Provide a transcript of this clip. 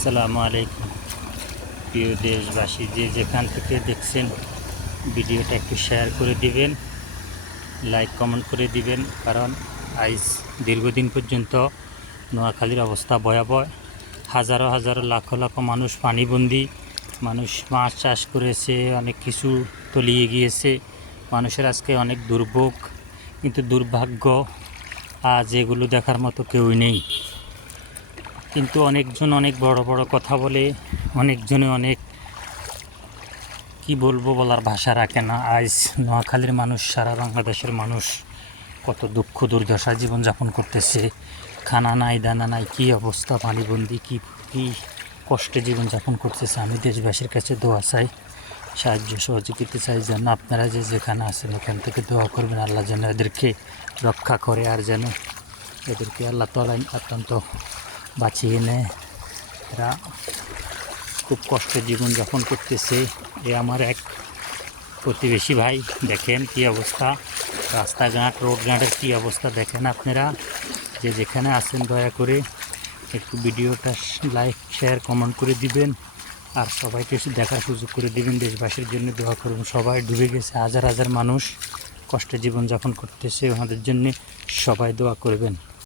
আসসালামু আলাইকুম প্রিয় দেশবাসী, যে যেখান থেকে দেখছেন ভিডিওটা একটু শেয়ার করে দিবেন, লাইক কমেন্ট করে দিবেন। কারণ আজ দীর্ঘদিন পর্যন্ত নোয়াখালীর অবস্থা ভয়াবহ। হাজারো হাজারো লাখো লাখো মানুষ পানিবন্দী। মানুষ মাছ চাষ করেছে, অনেক কিছু তলিয়ে গিয়েছে। মানুষের আজকে অনেক দুর্ভোগ, কিন্তু দুর্ভাগ্য আজ এগুলো দেখার মতো কেউই নেই। কিন্তু অনেকজন অনেক বড় বড় কথা বলে, অনেকজনে অনেক কি বলবো, বলার ভাষা রাখে না। আজ নোয়াখালীর মানুষ, সারা বাংলাদেশের মানুষ কত দুঃখ দুর্দশা জীবনযাপন করতেছে। খানা নাই, দানা নাই, কী অবস্থা, পানিবন্দি, কী কী কষ্টে জীবনযাপন করতেছে। আমি দেশবাসীর কাছে দোয়া চাই, সাহায্য সহযোগিতা চাই, যেন আপনারা যে যেখানে আছেন ওখান থেকে দোয়া করবেন, আল্লাহ যেন এদেরকে রক্ষা করে, আর যেন এদেরকে আল্লাহ তাআলা অত্যন্ত বাঁচিয়ে নেয়। এরা খুব কষ্টে জীবনযাপন করতেছে। এ আমার এক প্রতিবেশী ভাই, দেখেন কী অবস্থা, রাস্তাঘাট রোডঘাটের কী অবস্থা দেখেন। আপনারা যে যেখানে আছেন দয়া করে একটু ভিডিওটা লাইক শেয়ার কমেন্ট করে দিবেন, আর সবাইকে দেখার সুযোগ করে দিবেন। দেশবাসীর জন্য দোয়া করবেন। সবাই ডুবে গেছে, হাজার হাজার মানুষ কষ্টে জীবনযাপন করতেছে, ওনাদের জন্য সবাই দোয়া করবেন।